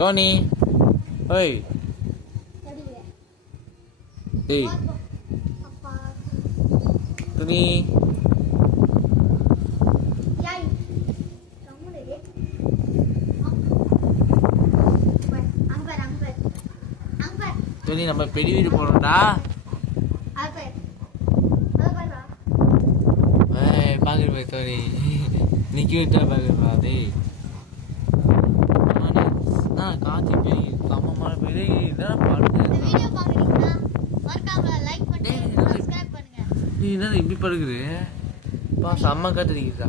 டோனி ஓய் டேய் டோனி டோனி நம்ம பெரிய வீடு போறோம்டா பாக்குற டோனி நீ கியூட்டா பாக்குறா டேய் காத்தி பெரிய கம்மமான பெரிய இதெல்லாம் பாருங்க வீடியோ பாக்குறீங்களா மறக்காம லைக் பண்ணி சப்ஸ்கிரைப் பண்ணுங்க நீ என்ன இப்படி படுக்குது பா செம்ம காத்துறீங்கடா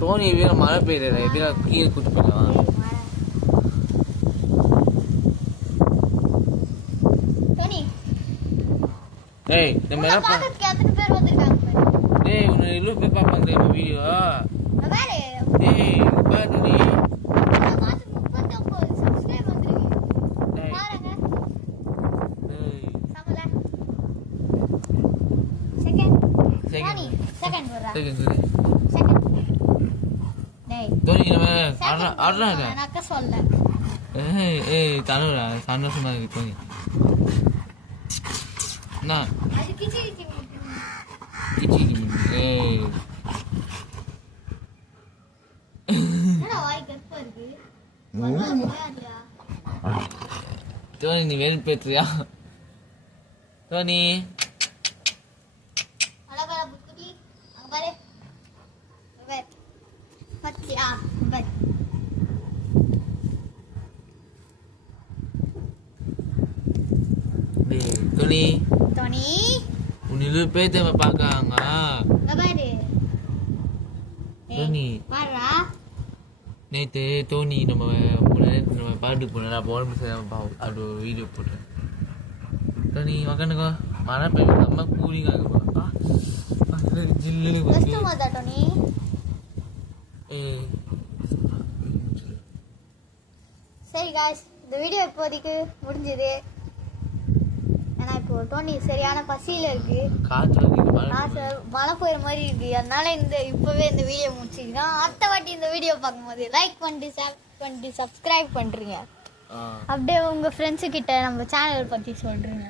டோனி வீர மழை பெய்யுது எப்படியா கீழே கூட்டு போயிடலாம் டோனி டேய் நம்ம என்ன பாக்கிறதுக்கு எத்தனை பேர் வந்திருக்காங்க டேய் உன்னை இவ்ளோ பேர் பாப்பாங்க இந்த வீடியோ வேற டேய் பாரு நீ மாத்து 39 சப்ஸ்கிரைப் வந்திருக்கு பாருங்க டேய் சமல செகண்ட் செகண்ட் செகண்ட் வரா செகண்ட் செகண்ட் டேய் டோனி நம்ம ஆடுறாங்க எனக்கு சொல்ல ஏய் தனுரா சந்தோஷமா இருக்கு டோனி நான் அது கிச்சி கிச்சி ஏய் என்னடா வாய் கற்பா இருக்கு வரலையா டோனி நீ வெறுப்பேத்துறியா டோனி அழகா புக்குடி அங்க பாரு வெட் பத்தியா வெட் டேய் டோனி டோனி உன்னை இவ்வளோ பேர் தேவை பார்க்காங்க அங்க பாரு டோனி பாருடா நேற்று டோனி நம்ம நம்ம பாட்டுக்கு போனோம் நான் உடம்பு சரியாம அப்படி ஒரு வீடியோ போட்டேன் டோனி உக்காந்துக்கோ மழை பெய்யும் நம்ம கூலிங்காக இருக்குப்பா ஜில்லுன்னு கஷ்டமாதா டோனி ஏய் சரி காய்ஸ் இந்த வீடியோ இப்போதைக்கு முடிஞ்சது ஏன்னா இப்போ டோனி சரியான பசியில் இருக்கு காற்று மழை பெய்யுற மாதிரி இருக்கு அதனால இப்போவே இந்த வீடியோ முடிச்சிருக்கோம் அடுத்த வாட்டி இந்த வீடியோ பார்க்கும்போது லைக் பண்ணிட்டு ஷேர் பண்ணிட்டு சப்ஸ்கிரைப் பண்ணுறீங்க அப்படியே உங்கள் ஃப்ரெண்ட்ஸு கிட்ட நம்ம சேனல் பற்றி சொல்கிறீங்க